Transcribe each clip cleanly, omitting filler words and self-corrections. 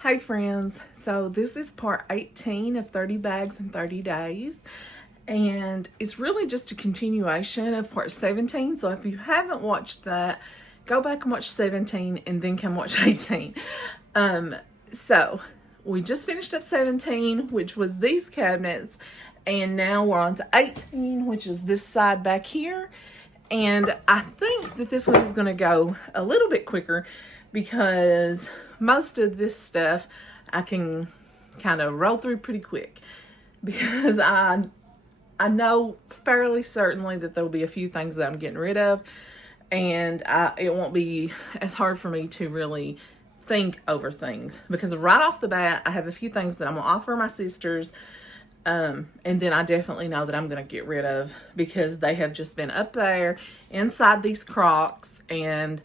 Hey friends, so this is part 18 of 30 bags in 30 days, and it's really just a continuation of part 17. So if you haven't watched that, go back and watch 17 and then come watch 18. So we just finished up 17, which was these cabinets, and now we're on to 18, which is this side back here. And I think that this one is going to go a little bit quicker because most of this stuff I can kind of roll through pretty quick, because I know fairly certainly that there will be a few things that I'm getting rid of, and it won't be as hard for me to really think over things, because right off the bat I have a few things that I'm going to offer my sisters, and then I definitely know that I'm going to get rid of because they have just been up there inside these crocks, and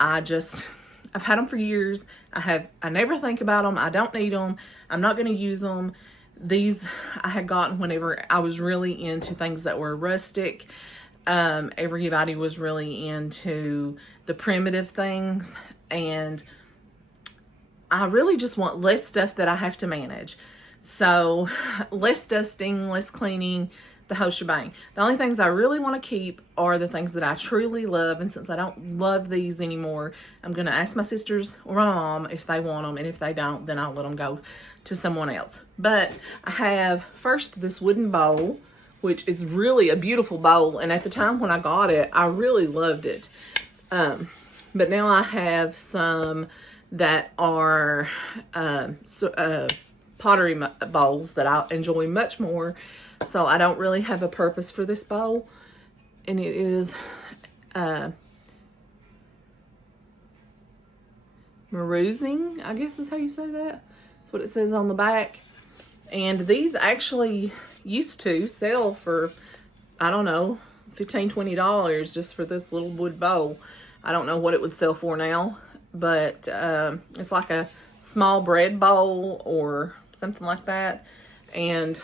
I've had them for years. I never think about them. I don't need them. I'm not going to use them. These I had gotten whenever I was really into things that were rustic. Everybody was really into the primitive things, and I really just want less stuff that I have to manage. So less dusting, less cleaning, the whole shebang. The only things I really want to keep are the things that I truly love, and since I don't love these anymore, I'm going to ask my sisters or my mom if they want them, and if they don't, then I'll let them go to someone else. But I have first this wooden bowl, which is really a beautiful bowl, and at the time when I got it, I really loved it. But now I have some that are pottery bowls that I enjoy much more. So I don't really have a purpose for this bowl, and it is marusing, I guess is how you say that. That's what it says on the back. And these actually used to sell for, I don't know, $15-20 just for this little wood bowl. I don't know what it would sell for now, but it's like a small bread bowl or something like that. And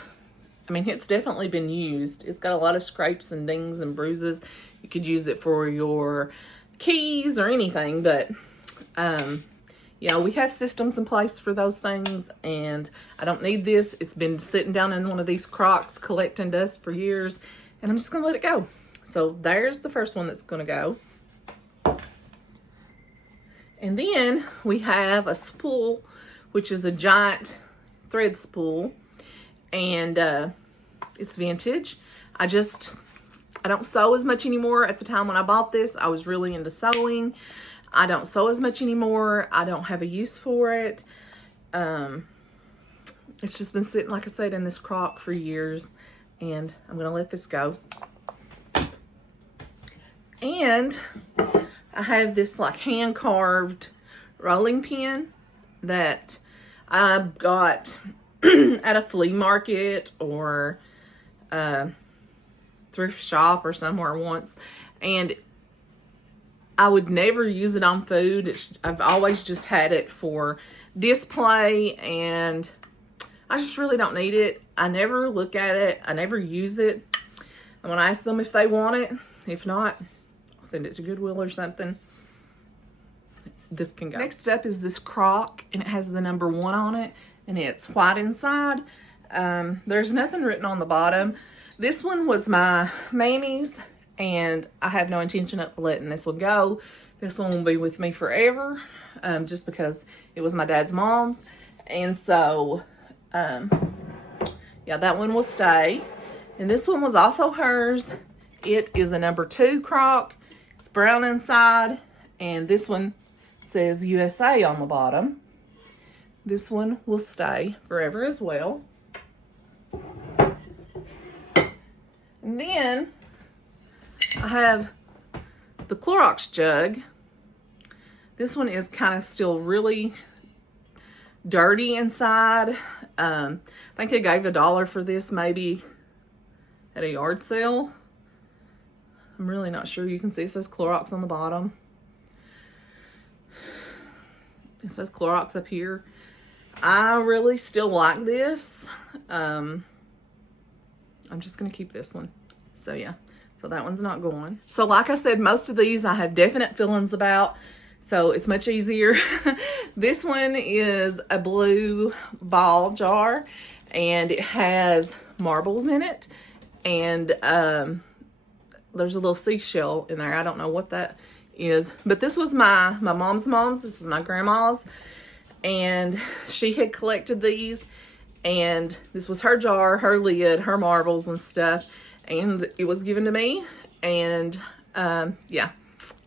I mean, it's definitely been used. It's got a lot of scrapes and dings and bruises. You could use it for your keys or anything, but you know, we have systems in place for those things, and I don't need this. It's been sitting down in one of these crocks collecting dust for years, and I'm just gonna let it go. So there's the first one that's gonna go. And then we have a spool, which is a giant thread spool, and it's vintage. I don't sew as much anymore. At the time when I bought this, I was really into sewing. I don't sew as much anymore. I don't have a use for it. It's just been sitting, like I said, in this crock for years, and I'm gonna let this go. And I have this like hand carved rolling pin that I got at a flea market or thrift shop or somewhere once, and I would never use it on food. I've always just had it for display, and I just really don't need it. I never look at it. I never use it. I'm gonna ask them if they want it. If not, I'll send it to Goodwill or something. This can go. Next up is this crock, and it has the number 1 on it, and it's white inside. There's nothing written on the bottom. This one was my Mammy's, and I have no intention of letting this one go. This one will be with me forever, just because it was my dad's mom's. And so, yeah, that one will stay. And this one was also hers. It is a number 2 crock. It's brown inside, and this one says USA on the bottom. This one will stay forever as well. And then I have the Clorox jug. This one is kind of still really dirty inside. I think I gave $1 for this maybe at a yard sale. I'm really not sure. You can see it says Clorox on the bottom. It says Clorox up here. I really still like this. I'm just going to keep this one. So yeah, so that one's not going. So like I said, most of these I have definite feelings about. So it's much easier. This one is a blue ball jar, and it has marbles in it, and there's a little seashell in there. I don't know what that is, but this was my mom's. This is my grandma's, and she had collected these, and this was her jar, her lid, her marbles and stuff, and it was given to me, and yeah,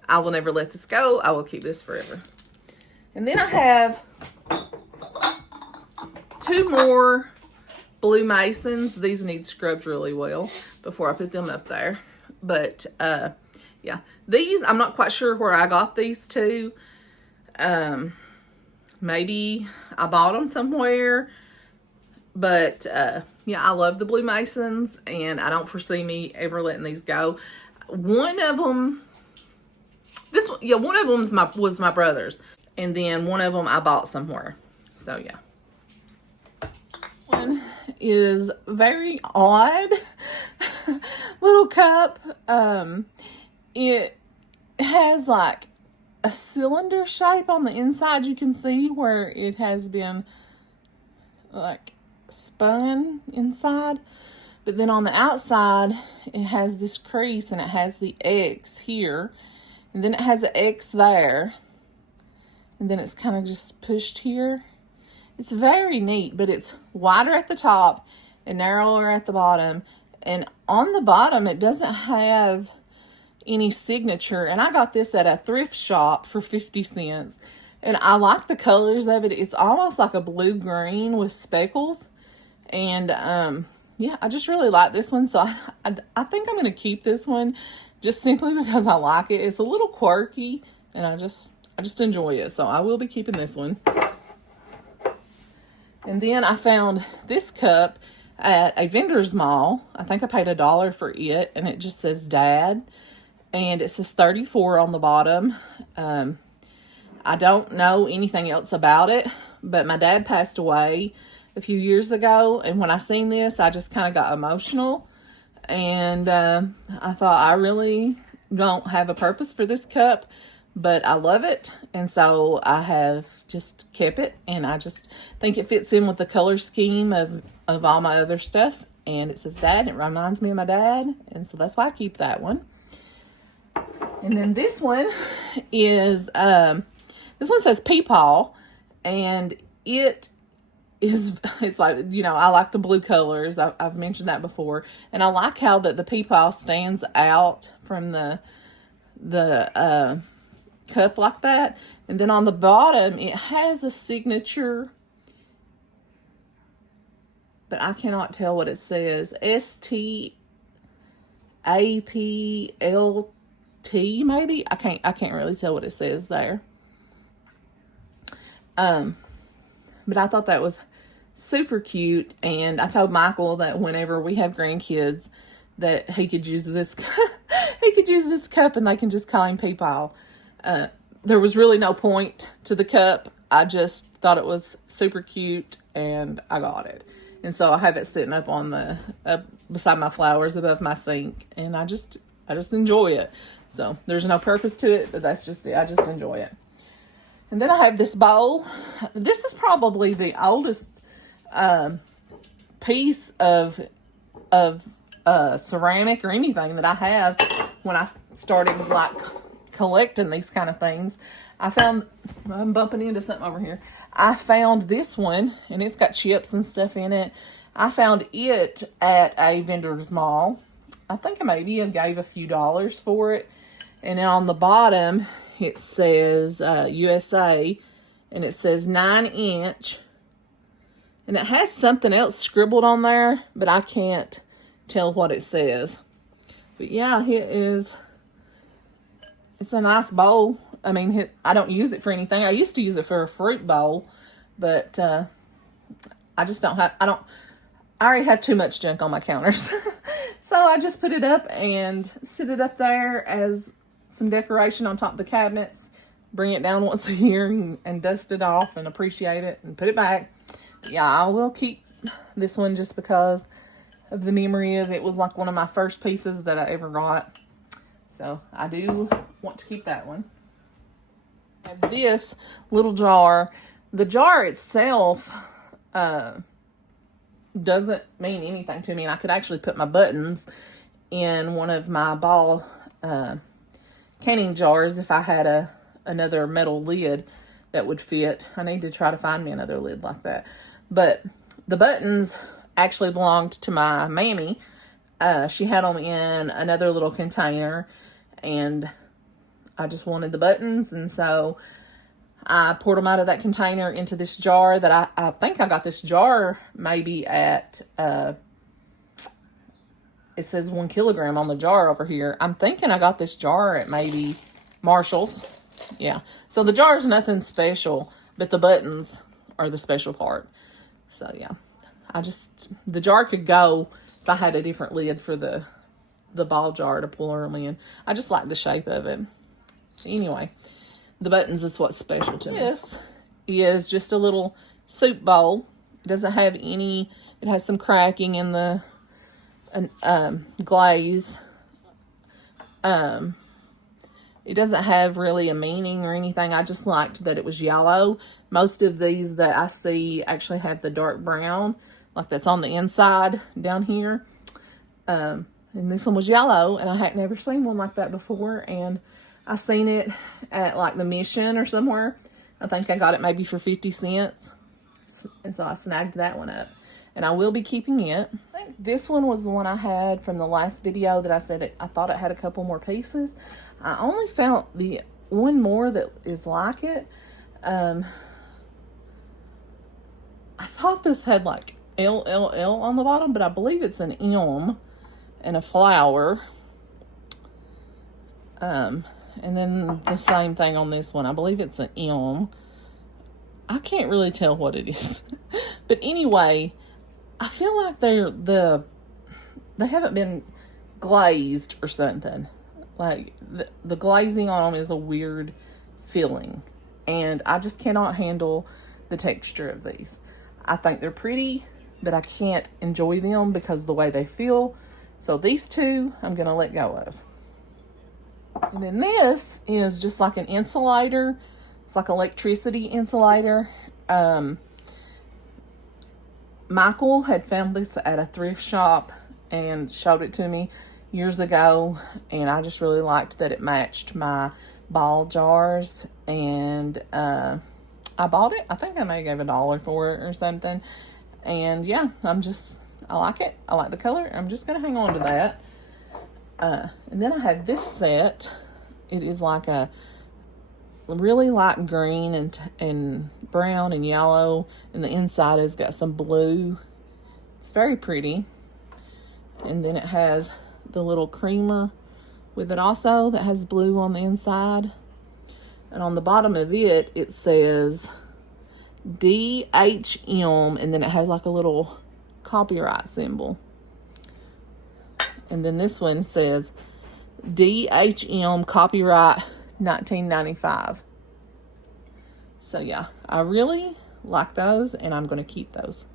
I will never let this go. I will keep this forever. And then I have 2 more blue masons. These need scrubbed really well before I put them up there. But yeah, these, I'm not quite sure where I got these two. Maybe I bought them somewhere. But yeah, I love the blue masons, and I don't foresee me ever letting these go. One of them, this one, yeah, one of them was my brother's, and then one of them I bought somewhere. So yeah. One is very odd little cup. It has like a cylinder shape on the inside. You can see where it has been like spun inside, but then on the outside it has this crease, and it has the X here, and then it has an X there, and then it's kind of just pushed here. It's very neat, but it's wider at the top and narrower at the bottom, and on the bottom it doesn't have any signature. And I got this at a thrift shop for 50 cents, and I like the colors of it. It's almost like a blue green with speckles, and yeah, I just really like this one. So I think I'm going to keep this one just simply because I like it. It's a little quirky, and I just enjoy it. So I will be keeping this one. And then I found this cup at a vendor's mall. I think I paid $1 for it, and it just says Dad, and it says 34 on the bottom. I don't know anything else about it, but my dad passed away a few years ago, and when I seen this, I just kind of got emotional, and I thought, I really don't have a purpose for this cup, but I love it, and so I have just kept it, and I just think it fits in with the color scheme of all my other stuff, and it says Dad, and it reminds me of my dad, and so that's why I keep that one. And then this one is, this one says Peepaw, and it's like, you know, I like the blue colors. I've mentioned that before, and I like how that the Peepaw stands out from the cup like that. And then on the bottom it has a signature, but I cannot tell what it says. STAPLT maybe. I can't really tell what it says there. But I thought that was super cute, and I told Michael that whenever we have grandkids that he could use this he could use this cup, and they can just call him Peepaw. There was really no point to the cup. I just thought it was super cute, and I got it. And so I have it sitting up on the beside my flowers above my sink, and I just enjoy it. So there's no purpose to it, but that's just it. I just enjoy it. And then I have this bowl. This is probably the oldest piece of ceramic or anything that I have when I started like collecting these kind of things. I'm bumping into something over here. I found this one, and it's got chips and stuff in it. I found it at a vendor's mall. I think I maybe gave a few dollars for it. And then on the bottom, it says USA, and it says 9-inch. And it has something else scribbled on there, but I can't tell what it says. But yeah, it's a nice bowl. I mean, I don't use it for anything. I used to use it for a fruit bowl, but I just don't have, I already have too much junk on my counters. So I just put it up and sit it up there as some decoration on top of the cabinets. Bring it down once a year and dust it off and appreciate it and put it back. Yeah, I will keep this one just because of the memory of it was like one of my first pieces that I ever got. So I do want to keep that one. have this little jar. The jar itself doesn't mean anything to me, and I could actually put my buttons in one of my ball canning jars if I had another metal lid that would fit. I need to try to find me another lid like that. But the buttons actually belonged to my mammy. She had them in another little container, and I just wanted the buttons, and so I poured them out of that container into this jar that I think I got this jar maybe at, it says 1 kilogram on the jar over here. I'm thinking I got this jar at maybe Marshall's. Yeah. So the jar is nothing special, but the buttons are the special part. So yeah, the jar could go if I had a different lid for the ball jar to pour them in. I just like the shape of it. Anyway, the buttons is what's special to me. This is just a little soup bowl. It doesn't have any, it has some cracking in the glaze. It doesn't have really a meaning or anything. I just liked that it was yellow. Most of these that I see actually have the dark brown, like that's on the inside down here. And this one was yellow, and I had never seen one like that before. And I seen it at like the Mission or somewhere. I think I got it maybe for 50 cents. And so I snagged that one up. And I will be keeping it. I think this one was the one I had from the last video that I said I thought it had a couple more pieces. I only found the one more that is like it. I thought this had like LLL on the bottom, but I believe it's an M and a flower. And then the same thing on this one. I believe it's an M. I can't really tell what it is. But anyway, I feel like they haven't been glazed or something. Like the glazing on them is a weird feeling, and I just cannot handle the texture of these. I think they're pretty, but I can't enjoy them because of the way they feel. So these two I'm gonna let go of. And then this is just like an insulator. It's like electricity insulator. Michael had found this at a thrift shop and showed it to me years ago, and I just really liked that it matched my ball jars, and I bought it. I think I may have gave $1 for it or something, and yeah, I like it. I like the color. I'm just gonna hang on to that. And then I have this set. It is like a really light green and brown and yellow, and the inside has got some blue. It's very pretty. And then it has the little creamer with it also that has blue on the inside. And on the bottom of it, it says DHM, and then it has like a little copyright symbol. And then this one says DHM copyright 1995. So yeah, I really like those, and I'm going to keep those.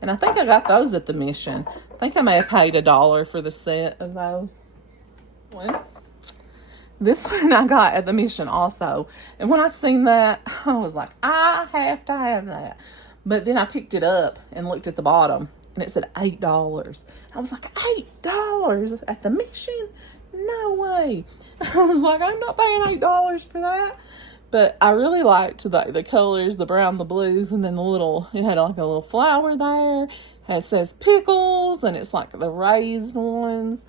And I think I got those at the Mission. I think I may have paid $1 for the set of those. Well, this one I got at the Mission also. And when I seen that, I was like, I have to have that. But then I picked it up and looked at the bottom, and it said $8. I was like, $8 at the Mission? No way. I was like, I'm not paying $8 for that. But I really liked the colors, the brown, the blues, and then it had like a little flower there. It says pickles, and it's like the raised ones.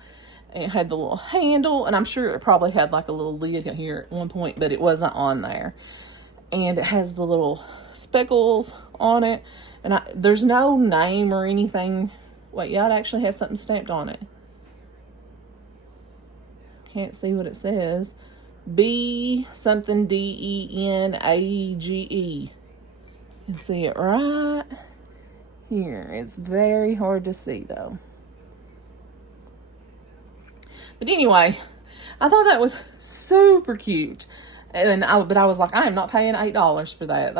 And it had the little handle, and I'm sure it probably had like a little lid here at one point, but it wasn't on there. And it has the little speckles on it. And there's no name or anything. Wait, yeah, it actually has something stamped on it. Can't see what it says. B something DENAGE. You can see it right here. It's very hard to see though. But anyway, I thought that was super cute. But I was like, I am not paying $8 for that.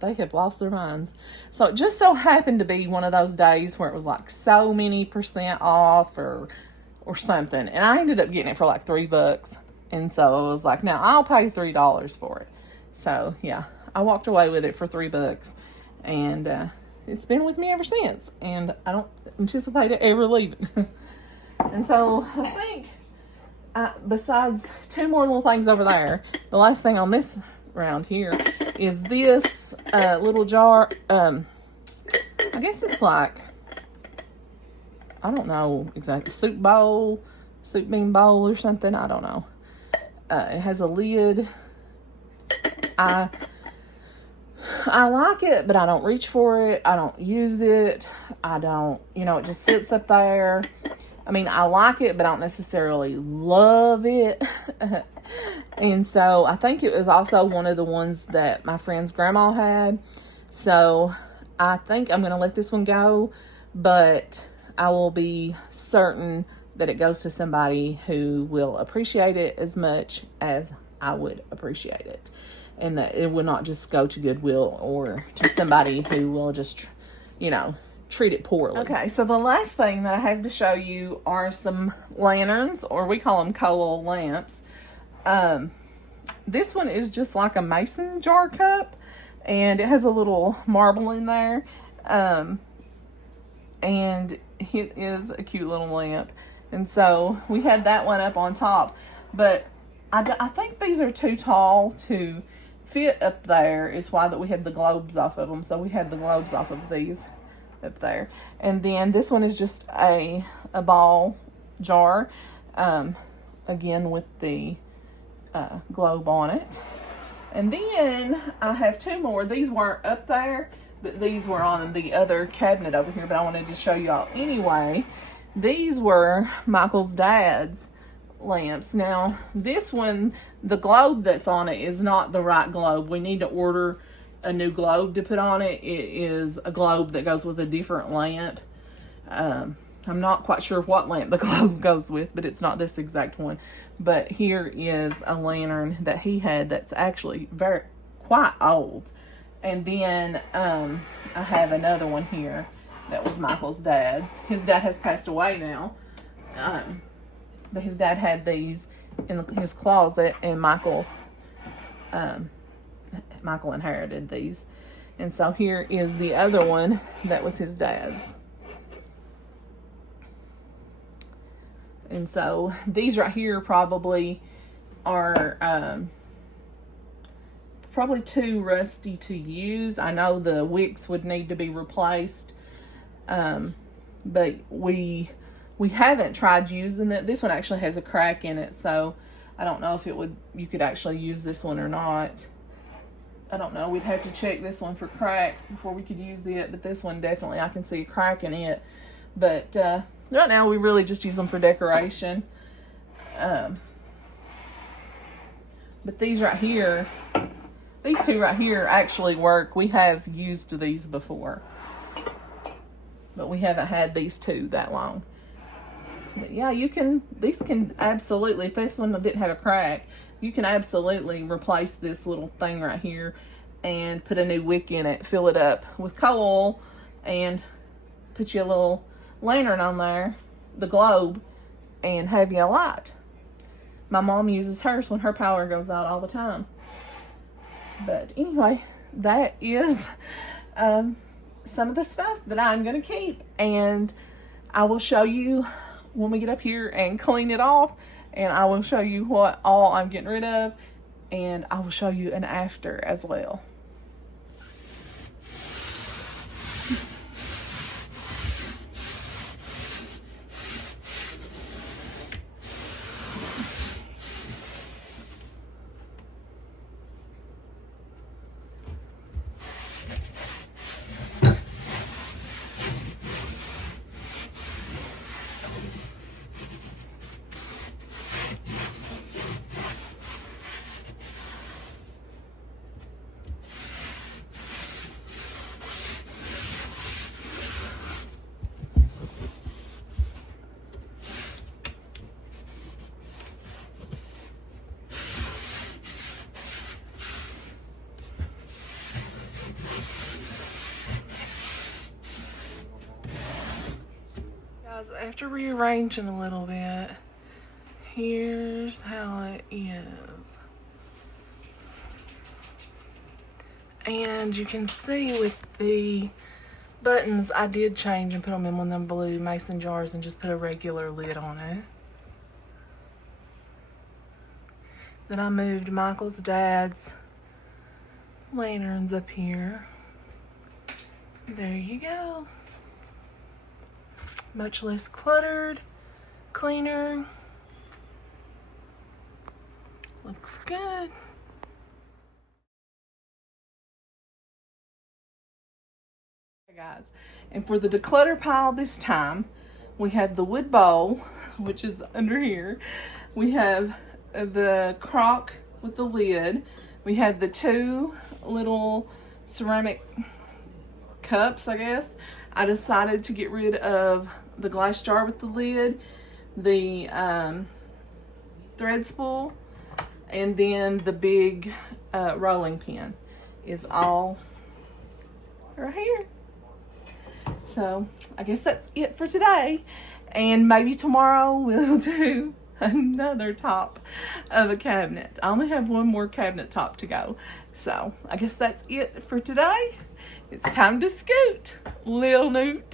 They have lost their minds. So it just so happened to be one of those days where it was like so many % off or something. And I ended up getting it for like $3. And so I was like, now I'll pay $3 for it. So yeah, I walked away with it for $3, and it's been with me ever since, and I don't anticipate it ever leaving. And so I think, besides 2 more little things over there, the last thing on this round here is this little jar. I guess it's like, I don't know exactly, soup bean bowl or something. I don't know. It has a lid. I like it, but I don't reach for it. I don't use it. I don't, it just sits up there. I mean, I like it, but I don't necessarily love it. And so I think it was also one of the ones that my friend's grandma had. So I think I'm going to let this one go, but I will be certain that it goes to somebody who will appreciate it as much as I would appreciate it. And that it will not just go to Goodwill or to somebody who will just, treat it poorly. Okay, so the last thing that I have to show you are some lanterns, or we call them coal lamps. This one is just like a mason jar cup, and it has a little marble in there. And it is a cute little lamp. And so we had that one up on top, but I think these are too tall to fit up there, is why that we had the globes off of them. So we had the globes off of these up there. And then this one is just a ball jar, again with the globe on it. And then I have 2 more. These weren't up there, but these were on the other cabinet over here, but I wanted to show y'all anyway. These were Michael's dad's lamps. Now, this one, the globe that's on it is not the right globe. We need to order a new globe to put on it. It is a globe that goes with a different lamp. I'm not quite sure what lamp the globe goes with, but it's not this exact one. But here is a lantern that he had that's actually quite old. And then I have another one here that was Michael's dad's. His dad has passed away now. But his dad had these in his closet, and Michael inherited these. And so here is the other one that was his dad's. And so these right here probably are probably too rusty to use. I know the wicks would need to be replaced, but we haven't tried using it. This one actually has a crack in it, so I don't know if you could actually use this one or not. I don't know. We'd have to check this one for cracks before we could use it, but this one definitely, I can see a crack in it. But right now we really just use them for decoration. But these right here, these 2 right here actually work. We have used these before, but we haven't had these 2 that long. But yeah, these can absolutely, if this one didn't have a crack, you can absolutely replace this little thing right here and put a new wick in it, fill it up with coal, and put you a little lantern on there, the globe, and have you a light. My mom uses hers when her power goes out all the time. But anyway, that is some of the stuff that I'm going to keep, and I will show you when we get up here and clean it off, and I will show you what all I'm getting rid of, and I will show you an after as well. After rearranging a little bit, here's how it is. And you can see with the buttons, I did change and put them in one of them blue mason jars and just put a regular lid on it. Then I moved Michael's dad's lanterns up here. There you go. Much less cluttered, cleaner. Looks good. Hey guys, and for the declutter pile this time, we have the wood bowl, which is under here. We have the crock with the lid. We have the two little ceramic cups, I guess. I decided to get rid of the glass jar with the lid, the thread spool, and then the big rolling pin is all right here. So I guess that's it for today, and maybe tomorrow we'll do another top of a cabinet. I only have one more cabinet top to go, so I guess that's it for today. It's time to scoot, Lil Newt.